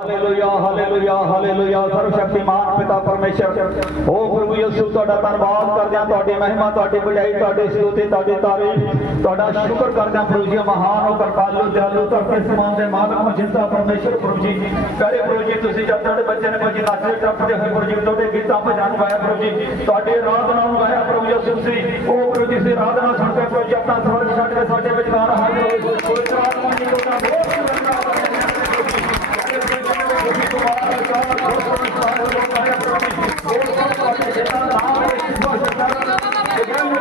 ਹਾਲੇਲੂਯਾ ਹਾਲੇਲੂਯਾ ਹਾਲੇਲੂਯਾ ਸਰਬ ਸ਼ਕਤੀਮਾਨ ਪਿਤਾ ਪਰਮੇਸ਼ਰ ਹੋ ਗੁਰੂ ਯਸੂ ਤੁਹਾਡਾ ਧੰਨਵਾਦ ਕਰਦੇ ਆ ਤੁਹਾਡੀ ਮਹਿਮਾ ਤੁਹਾਡੀ ਬੁਝਾਈ ਤੁਹਾਡੇ ਸਤੋਤੇ ਤੁਹਾਡੇ ਤਾਰੇ ਤੁਹਾਡਾ ਸ਼ੁਕਰ ਕਰਦੇ ਆ ਪ੍ਰਭੂ ਜੀ ਮਹਾਨ ਹੋ ਕਰਪਾਲੂ ਦਿਆਲੂ ਤੁਹਾਡੇ ਸਮਾਨ ਦੇ ਮਾਲਕ ਜਿੰਦਾ ਪਰਮੇਸ਼ਰ ਪ੍ਰਭੂ ਜੀ ਕਰੇ ਪ੍ਰਭੂ ਜੀ ਤੁਸੀਂ ਜਦ ਤੁਹਾਡੇ ਬੱਚੇ ਨੇ ਬੱਚੇ ਨਾਚੇ ਟੱਪਦੇ ਹੋਏ ਪ੍ਰਭੂ ਜੀ ਤੁਹਾਡੇ ਗੀਤਾਂ ਭਜਨ ਗਾਇਆ ਪ੍ਰਭੂ ਜੀ ਤੁਹਾਡੇ ਆਰਾਧਨਾ ਨੂੰ ਗਾਇਆ ਪ੍ਰਭੂ ਯਸੂ ਸੀ ਉਹ ਪ੍ਰਭੂ ਜੀ ਸੇ ਆਰਾਧਨਾ ਸੁਣ ਕੇ ਪ੍ਰਭੂ ਜੀ ਆਪਣਾ ਛੱਡ ਕੇ ਸਾਡੇ ਵਿਚਕਾਰ ਹਾਜ਼ਰ ਹੋਏ ਜੀ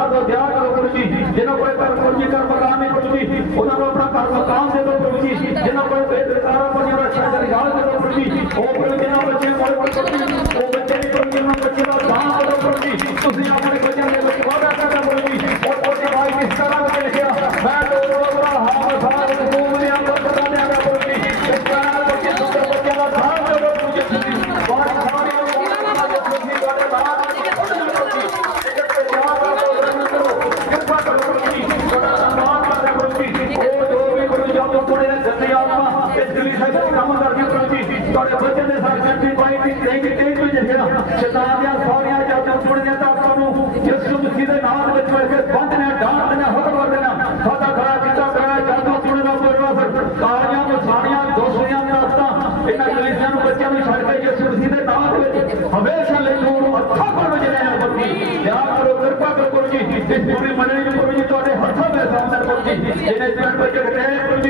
جنا کوئی پوچھنے پہنچی اپنا پہنچی جیسے ਕੋਪੜੇ ਦੇ ਜੱਤੇ ਆਤਮਾ ਤੇ ਦਿੱਲੀ ਸਾਹਿਬ ਦੇ ਕੰਮ ਕਰਦੀ ਪ੍ਰਾਂਤੀ ਤੁਹਾਡੇ ਬੱਚੇ ਦੇ ਸਾਹ ਜੱਤੀ ਪਾਈ ਦੀ ਤੇ ਕਿ ਤੇ ਤੂੰ ਜਿਹੜਾ ਸ਼ਤਾਬ ਦੀਆਂ ਸੌਰੀਆਂ ਜਦ ਤੱਕ ਕੋੜੇ ਦੇ ਤਾਂ ਤੁਹਾਨੂੰ ਯਿਸੂ ਮਸੀਹ ਦੇ ਨਾਮ ਵਿੱਚ ਬੈਠ ਕੇ ਬੰਦਨਾ ਡਾਂਟਨਾ ਹੁਕਮ ਕਰ ਦੇਣਾ ਸਾਡਾ ਖੜਾ ਕੀਤਾ ਕਰਾ ਜਦ ਤੱਕ ਕੋੜੇ ਦਾ ਪਰਵਾਸ ਕਾਲੀਆਂ ਮਸਾਨੀਆਂ ਦੋਸਤੀਆਂ ਤਾਕਤਾਂ ਇਹਨਾਂ ਕਲੀਸਿਆਂ ਨੂੰ ਬੱਚਿਆਂ ਨੂੰ ਛੱਡ ਕੇ ਯਿਸੂ ਮਸੀਹ ਦੇ ਨਾਮ ਵਿੱਚ ਹਮੇਸ਼ਾ ਲਈ ਨੂਰ ਅੱਖਾਂ ਕੋਲ ਜਿਹੜਾ ਨਾ ਬੱਤੀ ਯਾ ਕਰੋ ਕਿਰਪਾ ਕਰੋ ਜੀ ਇਸ ਪੂਰੀ ਪੂਰੇ ਮੰਨੇ ਜੀ ਤੁਹਾਡੇ ਹੱਥਾਂ ਦੇ ਸਾਹਮਣੇ ਜੀ ਜਿਹਨੇ ਇਸ ਬੱਚੇ ਦੇ ਤੇ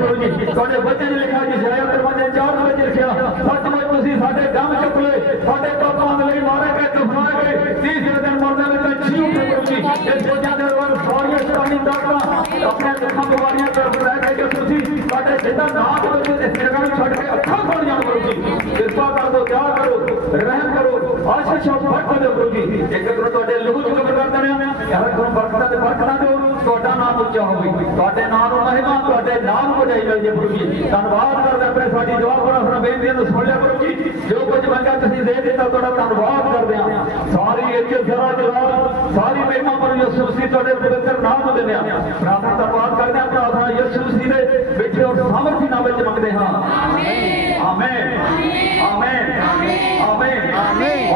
ਬੋਲੀ ਤੁਹਾਡੇ ਬੱਚੇ ਨੇ ਲਿਖਿਆ ਜੀ ਜਾਇਆ ਦਰਵਾਜ਼ੇ ਚਾਰ ਵਜੇ ਗਿਆ ਸੱਚਮੁੱਚ ਤੁਸੀਂ ਸਾਡੇ ਗਮ ਚੁੱਕ ਸਾਡੇ ਪਾਪਾਂ ਲਈ ਮਾਰੇ ਕੇ ਦੁਖਾ ਗਏ ਦਿਨ ਮਰਦਾ ਵਿੱਚ ਅੱਛੀ ਉੱਠੇ ਬੋਲੀ ਇਹ ਦੋਜਾ ਦੇ ਵਾਰ ਸੌੜੀਆਂ ਸ਼ਾਨੀ ਦਾਤਾ ਆਪਣੇ ਦੁੱਖਾਂ ਬਵਾਰੀਆਂ ਤੇ ਰਹਿ ਕੇ ਜੋ ਤੁਸੀਂ ਸਾਡੇ ਜਿੰਦਾ ਨਾਮ ਬੋਲੇ ਤੇ ਸਿਰਗਾਂ ਛੱਡ ਕੇ ਅੱਖਾਂ ਖੋਲ ਜਾਣ ਕਰੋ ਜੀ ਕਿਰਪਾ ਕਰ ਦੋ ਦਿਆ ਕਰੋ ਰਹਿਮ ਕਰੋ ਆਸ਼ਿਸ਼ਾਂ ਫੜ ਦੇ ਗੁਰੂ ਜੀ ਇੱਕ ਤੁਹਾਡੇ ਲਹੂ ਕਬਰ ਕਰਦੇ ਆ ਯਾਰ ਗੁਰੂ ਬਰਕਤਾਂ ਦੇ ਬਰਕਤਾਂ ਦੇ ਤੁਹਾਡਾ ਨਾਮ ਉੱਚਾ ਹੋਵੇ ਤੁਹਾਡੇ ਨਾਮ ਨੂੰ ਦੇ ਨਾਲ ਪਹੁੰਚਾਈ ਜਾਂਦੀ ਹੈ ਗੁਰੂ ਜੀ ਧੰਨਵਾਦ ਕਰਦੇ ਆਪਣੇ ਸਾਡੀ ਜਵਾਬ ਕਰੋ ਆਪਣਾ ਬੇਨਤੀ ਨੂੰ ਸੁਣ ਲਿਆ ਗੁਰੂ ਜੀ ਜੋ ਕੁਝ ਮੰਗਿਆ ਤੁਸੀਂ ਦੇ ਦਿੱਤਾ ਤੁਹਾਡਾ ਧੰਨਵਾਦ ਕਰਦੇ ਆ ਸਾਰੀ ਇੱਜ਼ਤ ਸਾਰਾ ਜਰਾ ਸਾਰੀ ਮਹਿਮਾ ਪਰ ਯਿਸੂ ਜੀ ਤੁਹਾਡੇ ਪਵਿੱਤਰ ਨਾਮ ਦੇ ਲਿਆ ਪ੍ਰਾਰਥਨਾ ਧੰਨਵਾਦ ਕਰਦੇ ਆ ਪ੍ਰਾਰਥਨਾ ਯਿਸੂ ਜੀ ਦੇ ਬਿਠੇ ਉਹ ਸਮਰਥੀ ਨਾਮ ਵਿੱਚ ਮੰਗਦੇ ਹਾਂ ਆਮੀਨ ਆਮੀਨ ਆਮੀਨ ਆਮੀਨ ਆਮੀਨ ਆਮੀਨ